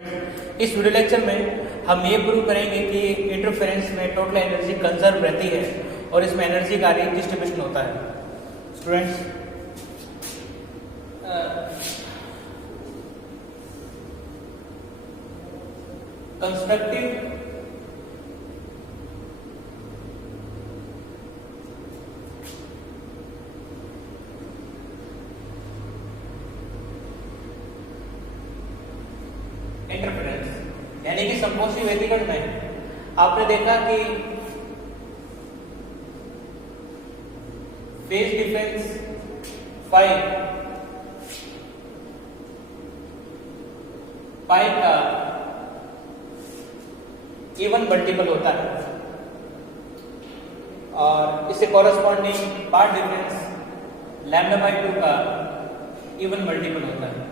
इस video lecture में हम ये प्रूव करेंगे कि इंटरफेरेंस में टोटल एनर्जी कंजर्व रहती है और इसमें एनर्जी का डिस्ट्रीब्यूशन होता है। स्टूडेंट्स, कंस्ट्रक्टिव इंटरफेरेंस यानी कि संपोषी व्यतिकरण में आपने देखा कि फेज डिफरेंस पाई का इवन मल्टीपल होता है और इससे corresponding path difference lambda by 2 का इवन मल्टीपल होता है।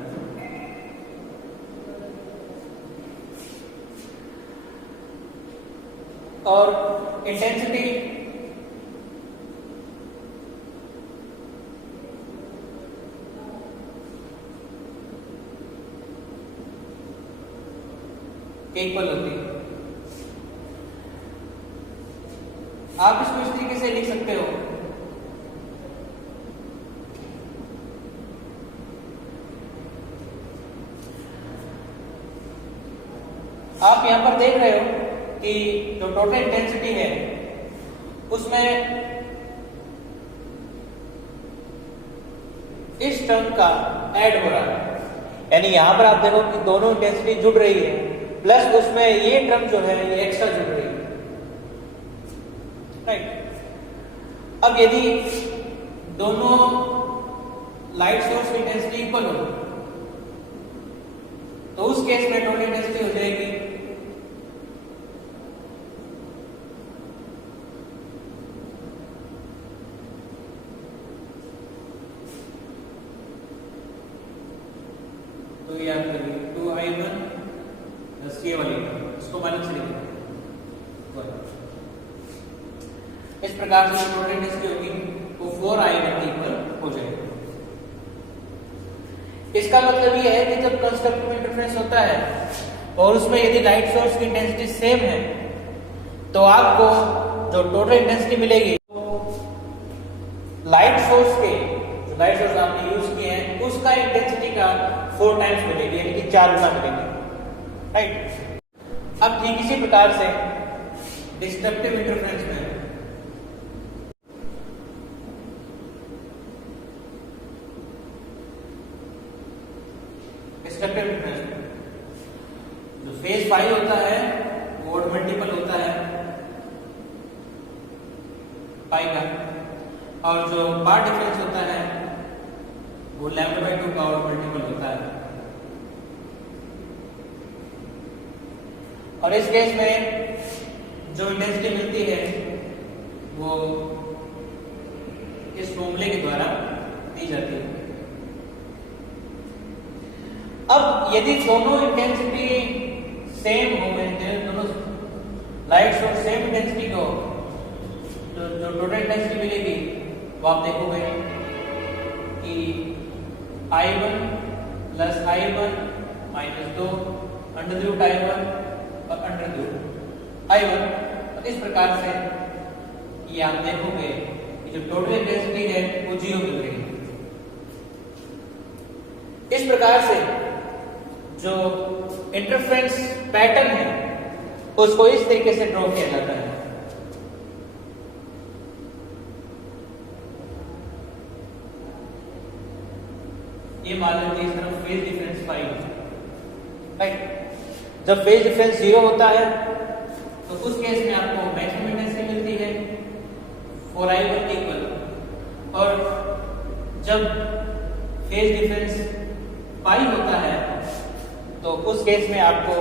और इंटेंसिटी इक्वल होती है। आप इसको इस तरीके से लिख सकते हो, आप यहां पर देख रहे हो कि जो टोटल इंटेंसिटी है उसमें इस टर्म का ऐड हो रहा है, यानी यहां पर आप देखो कि दोनों इंटेंसिटी जुड़ रही है प्लस उसमें ये टर्म जो है ये एक्स्ट्रा जुड़ रही है, राइट। अब यदि दोनों लाइट सोर्स की इंटेंसिटी इक्वल हो तो उस केस में टोटल इंटेंसिटी हो जाएगी तो ये आप करिए 2I1 प्लस ये वाली इसको माइनस से लिखिए। इस प्रकार से टोटल इंटेंसिटी होगी वो 4I1 के इक्वल हो जाएगी। इसका मतलब ये है कि जब कंस्ट्रक्टिव इंटरफेरेंस होता है और उसमें यदि लाइट सोर्स की इंटेंसिटी सेम है तो आपको जो टोटल इंटेंसिटी मिलेगी लाइट सोर्स के जो लाइट सोर्स आपने यूज किए हैं उसका इंटेंसिटी का 4 टाइम्स मिलेगी, यानी कि 4 गुना मिलेगी, राइट। अब ठीक इसी प्रकार से डिस्ट्रक्टिव इंटरफेरेंस में डिस्ट्रक्टिव इंटरफेरेंस में जो फेज पाई होता है वो ऑड मल्टीपल होता है पाई का, और जो पार्ट डिफरेंस होता है वो लैम्डा बाई 2 का ऑड मल्टीपल होता है। और इस केस में जो इंटेंसिटी मिलती है वो इस फॉर्मूले के द्वारा दी जाती है। अब यदि दोनों इंटेंसिटी सेम हो गए, दोनों लाइट सोर्स सेम इंटेंसिटी को तो जो टोटल इंटेंसिटी मिलेगी वो आप देखोगे कि I1 plus I1 minus 2 under root I1 और अंडर रूट I1। तो इस प्रकार से ये आप देखोगे कि जो टोटल इंटेंसिटी है वो 0 मिल रही है। इस प्रकार से जो इंटरफेरेंस पैटर्न है उसको इस तरीके से ड्रॉ किया जाता है। ये मान लीजिए इस तरफ फेज डिफरेंस 5, राइट। जब फेज डिफरेंस 0 होता है तो उस केस में आपको मैक्सिमम इंटेंसिटी मिलती है 4I1 इक्वल, और जब फेज डिफरेंस पाई होता है तो उस केस में आपको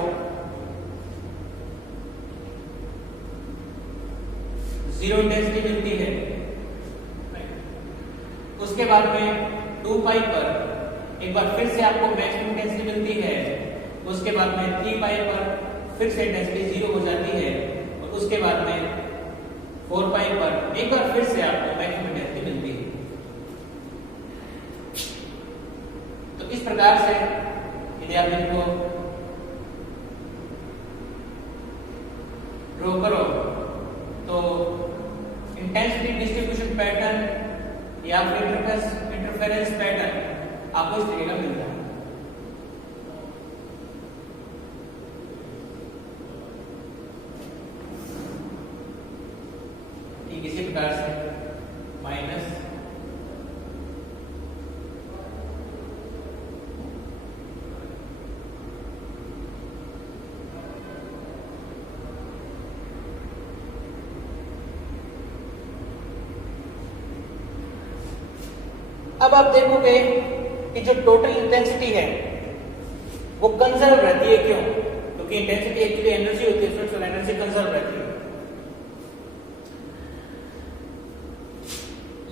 0 इंटेंसिटी मिलती है। उसके बाद में 2 पाई पर एक बार फिर से आपको मैक्सिमम इंटेंसिटी मिलती है, उसके बाद में 3 पाई पर फिर से इंटेंसिटी 0 हो जाती है, और उसके बाद में 4 पाई पर एक बार फिर से आपको मैक्सिमम इंटेंसिटी मिलती है। तो इस प्रकार से यदि आप इनको शो करो तो इंटेंसिटी डिस्ट्रीब्यूशन पैटर्न या फिर इंटरफेरेंस पैटर्न आपको इस तरीके का मिलता है। ठीक इसी प्रकार से माइनस अब आप देखोगे कि जो टोटल इंटेंसिटी है वो कंजर्व रहती है। क्यों? क्योंकि इंटेंसिटी एक्चुअली एनर्जी होती है, तो एनर्जी कंजर्व रहती है।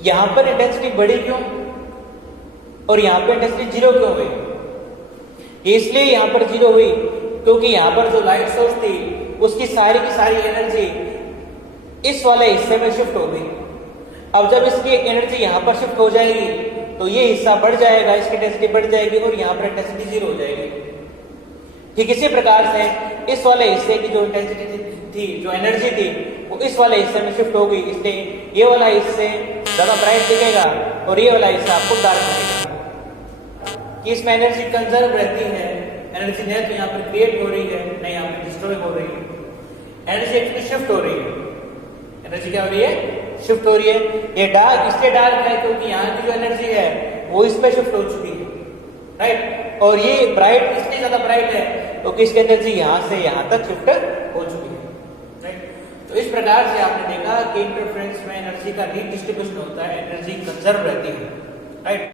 यहां पर इंटेंसिटी बढ़ी क्यों और यहां पर इंटेंसिटी जीरो क्यों हुई? इसलिए यहां पर जीरो हुई क्योंकि यहां पर जो लाइट सोर्स थी उसकी सारी की सारी एनर्जी इस वाले हिस्से में शिफ्ट हो गई। अब जब इसकी एनर्जी यहां पर शिफ्ट हो जाएगी तो ये हिस्सा बढ़ जाएगा, इसकी इंटेंसिटी बढ़ जाएगी और यहाँ पर इंटेंसिटी जीरो हो जाएगी। ठीक इसी प्रकार से इस वाले हिस्से की जो इंटेंसिटी थी, जो एनर्जी थी, वो इस वाले हिस्से में शिफ्ट हो गई। इसलिए ये वाला हिस्से ज्यादा ब्राइट दिखेगा और ये वाला हिस्सा आपको डार्क दिखेगा। कि इसमें एनर्जी कंजर्व रहती है, एनर्जी न तो यहाँ पर क्रिएट हो रही है न यहाँ पर डिस्ट्रॉय हो रही है, एनर्जी एक्चुअली शिफ्ट हो रही है। एनर्जी क्या हो रही है? शिफ्ट हो रही है। ये डार्क इसलिए डार्क है क्योंकि यहाँ की जो एनर्जी है वो इस पे शिफ्ट हो चुकी है, राइट। और ये ब्राइट इसलिए ज्यादा ब्राइट है क्योंकि इसकी एनर्जी यहाँ से यहाँ तक शिफ्ट हो चुकी है, राइट। तो इस प्रकार से आपने देखा कि इंटरफेरेंस में एनर्जी का रीडिस्ट्रीब्यूशन होता है, एनर्जी कंजर्व रहती है, राइट।